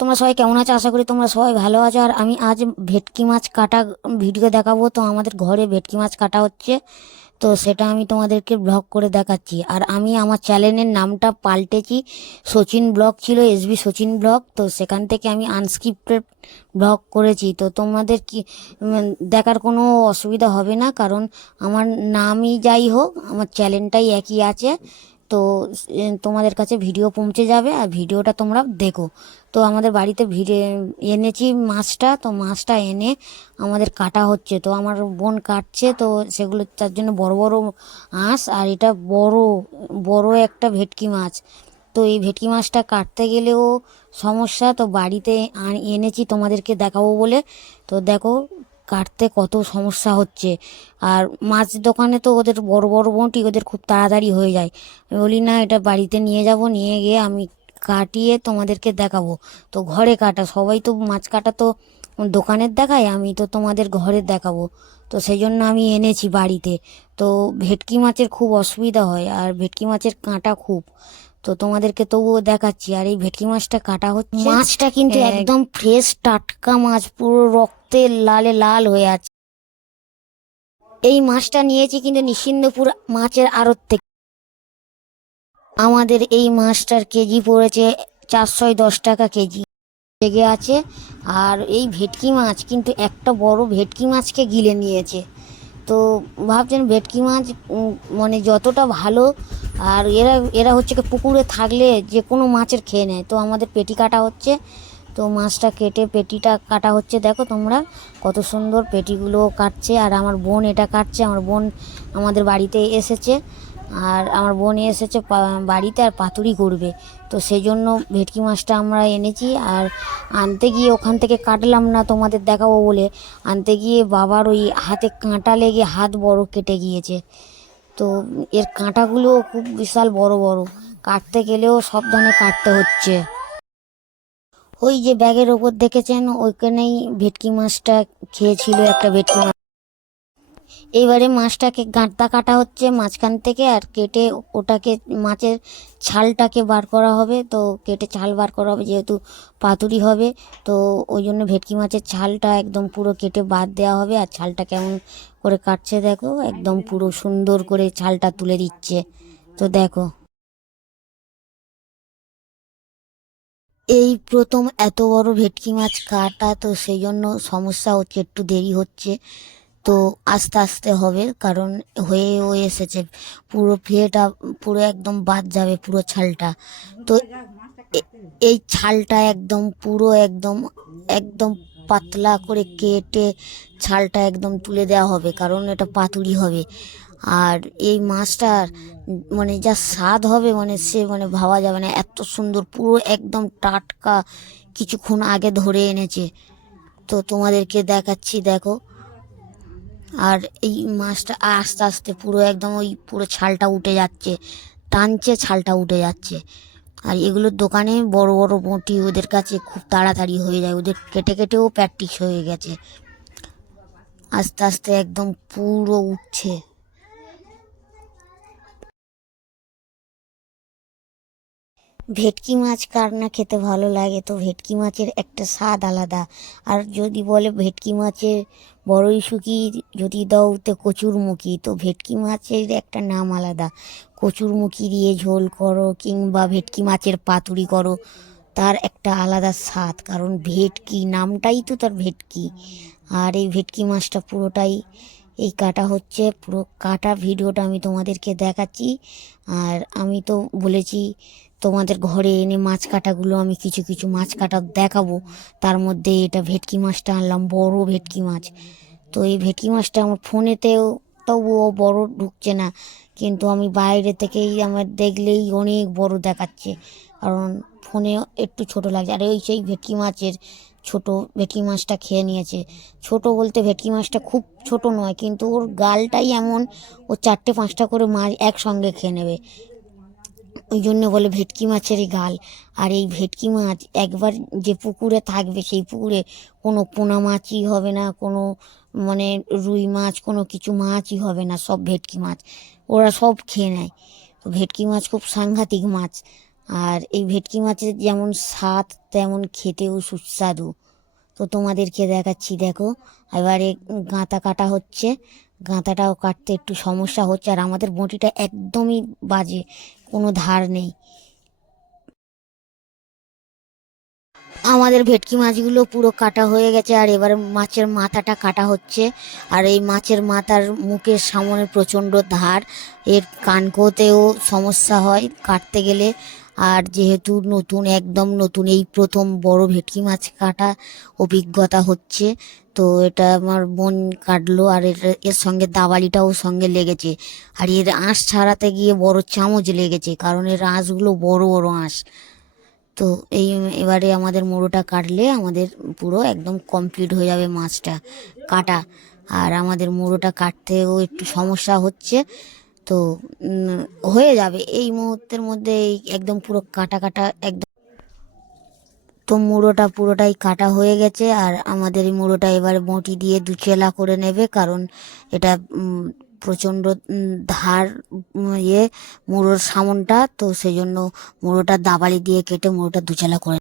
তোমরা সবাই কেমন আছো? আশা করি তোমরা সবাই ভালো আছো। আর আমি আজ ভেটকি মাছ কাটা ভিডিও দেখাবো। তো আমাদের ঘরে ভেটকি মাছ কাটা হচ্ছে। তো সেটা আমি তোমাদেরকে ব্লগ করে দেখাচ্ছি। আর আমি আমার চ্যানেলের নামটা পাল্টেছি। সচিন ব্লগ ছিল এসবি সচিন ব্লগ তো সেখান থেকে আমি আনস্ক্রিপ্টেড ব্লগ করেছি। তো তোমাদের কি দেখার কোনো অসুবিধা হবে না। কারণ আমার নামই যাই হোক, আমার চ্যানেলটাই একই আছে। তো তোমাদের কাছে ভিডিও পৌঁছে যাবে। আর ভিডিওটা তোমরা দেখো। তো আমাদের বাড়িতে ভিড়ে এনেছি মাছটা, তো মাছটা এনে আমাদের কাটা হচ্ছে। তো আমার বোন কাটছে, তো সেগুলো তার জন্য বড় বড় আঁশ, আর এটা বড় বড় একটা ভেটকি মাছ। তো এই ভেটকি মাছটা কাটতে গেলেও সমস্যা, তো বাড়িতে এনেছি তোমাদেরকে দেখাবো বলে। তো দেখো কাটতে কত সমস্যা হচ্ছে। আর মাছ দোকানে তো ওদের বড় বড় বঁটি ওদের খুব তাড়াতাড়ি হয়ে যায়। আমি বলি, না, এটা বাড়িতে নিয়ে যাব। নিয়ে গিয়ে আমি কাটিয়ে তোমাদেরকে দেখাবো। তো ঘরে কাটা সবাই তো মাছ কাটা তো দোকানের দেখায় আমি তো তোমাদের ঘরের দেখাবো। তো সেই জন্য আমি এনেছি বাড়িতে। তো ভেটকি মাছের খুব অসুবিধা হয় আর ভেটকি মাছের কাঁটা খুব। তো তোমাদেরকে তবুও দেখাচ্ছি আর এই ভেটকি মাছটা কাটা হচ্ছে মাছটা কিন্তু একদম ফ্রেশ টাটকা মাছ পুরো রক্তে লালে লাল হয়ে আছে। এই মাছটা নিয়েছি কিন্তু নিশ্চিন্দপুর মাছের আড়ত থেকে। আমাদের এই মাছটার কেজি পড়েছে চারশো দশ টাকা কেজি। লেগে আছে। আর এই ভেটকি মাছ কিন্তু একটা বড় ভেটকি মাছকে গিলে নিয়েছে। তো ভাবছেন ভেটকি মাছ মানে যতটা ভালো, আর এরা এরা হচ্ছে কি পুকুরে থাকলে যে কোনো মাছের খেয়ে নেয়। তো আমাদের পেটি কাটা হচ্ছে। তো মাছটা কেটে পেটিটা কাটা হচ্ছে। দেখো তোমরা কত সুন্দর পেটিগুলো কাটছে। আর আমার বোন এটা কাটছে। আমার বোন আমাদের বাড়িতে এসেছে। আর আমার বোন এসেছে বাড়িতে আর পাতুরি করবে। তো সেই জন্য ভেটকি মাছটা আমরা এনেছি আর আনতে গিয়ে ওখান থেকে কাটলাম না, তোমাদের দেখাবো বলে। আনতে গিয়ে বাবার ওই হাতে কাঁটা লেগে হাত বড় কেটে গিয়েছে। তো এর কাঁটাগুলো খুব বিশাল বড় বড়। কাটতে গেলেও সাবধানে কাটতে হচ্ছে। ওই যে ব্যাগের ওপর দেখেছেন? ওইখানেই ভেটকি মাছটা খেয়েছিল একটা ভেটকি মাছ এইবারে মাছটাকে গাঁটটা কাটা হচ্ছে মাঝখান থেকে আর কেটে ওটাকে মাছের ছালটাকে বার করা হবে। তো কেটে ছাল বার করা হবে যেহেতু পাতুরি হবে, তো ওই জন্য ভেটকি মাছের ছালটা একদম পুরো কেটে বাদ দেওয়া হবে আর ছালটা কেমন করে কাটছে দেখো, একদম পুরো সুন্দর করে ছালটা তুলে দিচ্ছে। তো দেখো। এই প্রথম এত বড় ভেটকি মাছ কাটা, তো সেই জন্য সমস্যা হচ্ছে, একটু দেরি হচ্ছে। তো আস্তে আস্তে হবে, কারণ হয়েও এসেছে। পুরো ফিয়েটা পুরো একদম বাদ যাবে পুরো ছালটা। তো এই ছালটা একদম পুরো একদম একদম পাতলা করে কেটে ছালটা একদম তুলে দেওয়া হবে, কারণ এটা পাতুরি হবে। আর এই মাছটার মানে যা স্বাদ হবে মানে সে মানে ভাবা যাবে না, এত সুন্দর, পুরো একদম টাটকা, কিছুক্ষণ আগে ধরে এনেছে। তো তোমাদেরকে দেখাচ্ছি, দেখো। আর এই মাছটা আস্তে আস্তে পুরো একদম ওই পুরো ছালটা উঠে যাচ্ছে, টানছে ছালটা উঠে যাচ্ছে। আর এগুলোর দোকানে বড় বড় বঁটি ওদের কাছে খুব তাড়াতাড়ি হয়ে যায়, ওদের কেটে কেটেও প্র্যাকটিস হয়ে গেছে। আস্তে আস্তে একদম পুরো উঠছে। ভেটকি মাছ কার না খেতে ভালো লাগে? তো ভেটকি মাছের একটা স্বাদ আলাদা। আর যদি বলে ভেটকি মাছের বড়ই শুকি যদি দাও তো কচুরমুখী। তো ভেটকি মাছের একটা নাম আলাদা। কচুরমুখী দিয়ে ঝোল করো কিংবা ভেটকি মাছের পাতুরি করো, তার একটা আলাদা স্বাদ। কারণ ভেটকি নামটাই তো তার ভেটকি। আর এই ভেটকি মাছটা পুরোটাই এই কাটা হচ্ছে পুরো কাটা ভিডিওটা আমি তোমাদেরকে দেখাচ্ছি। আর আমি তো বলেছি তোমাদের ঘরে এনে মাছ কাটাগুলো আমি কিছু কিছু মাছ কাটা দেখাবো। তার মধ্যে এটা ভেটকি মাছটা আনলাম, বড় ভেটকি মাছ। তো এই ভেটকি মাছটা আমার ফোনেতেও তবুও বড় ঢুকছে না। কিন্তু আমি বাইরে থেকেই আমার দেখলেই অনেক বড় দেখাচ্ছে। কারণ ফোনে একটু ছোট লাগছে আর ওই সেই ভেটকি মাছের ছোট ভেটকি মাছটা খেয়ে নিয়েছে। ছোট বলতে ভেটকি মাছটা খুব ছোট নয়, কিন্তু ওর গালটাই এমন, ও চারটে পাঁচটা করে মাছ একসঙ্গে খেয়ে নেবে। ওই জন্য বলে ভেটকি মাছেরই গাল। আর এই ভেটকি মাছ একবার যে পুকুরে থাকবে, সেই পুকুরে কোনো পোনা মাছই হবে না, কোনো মানে রুই মাছ, কোনো কিছু মাছই হবে না, সব ভেটকি মাছ। ওরা সব খেয়ে নেয়। তো ভেটকি মাছ খুব সাংঘাতিক মাছ। আর এই ভেটকি মাছের যেমন স্বাদ, তেমন খেতেও সুস্বাদু। তো তোমাদেরকে দেখাচ্ছি, দেখো, এবারে গাঁতা কাটা হচ্ছে। গাঁতাটাও কাটতে একটু সমস্যা হচ্ছে, আর আমাদের বঁটিটা একদমই বাজে, কোনো ধার নেই। আমাদের ভেটকি মাছগুলো পুরো কাটা হয়ে গেছে, আর এবার মাছের মাথাটা কাটা হচ্ছে। আর এই মাছের মাথার মুখের সামনে প্রচণ্ড ধার, এর কানকোতেও সমস্যা হয় কাটতে গেলে। আর যেহেতু নতুন, একদম নতুন, এই প্রথম বড় ভেটকি মাছ কাটা অভিজ্ঞতা হচ্ছে, তো এটা আমার বোন কাটলো আর এর এর সঙ্গে দাবালিটাও সঙ্গে লেগেছে। আর এর আঁশ ছাড়াতে গিয়ে বড় চামচ লেগেছে, কারণ এর আঁশগুলো বড় বড় আঁশ। তো এই এবারে আমাদের মোড়োটা কাটলে আমাদের পুরো একদম কমপ্লিট হয়ে যাবে মাছটা কাটা। আর আমাদের মোড়োটা কাটতেও একটু সমস্যা হচ্ছে তো হয়ে যাবে। এই মুহূর্তের মধ্যে একদম পুরো কাটা কাটা একদম তো মুড়োটা পুরোটাই কাটা হয়ে গেছে আর আমাদের এই মুড়োটা এবার বঁটি দিয়ে দুচেলা করে নেবে কারণ এটা প্রচণ্ড ধার ইয়ে মুড়োর সামনটা তো সেই জন্য মুড়োটা দাবালি দিয়ে কেটে মুড়োটা দুচেলা করে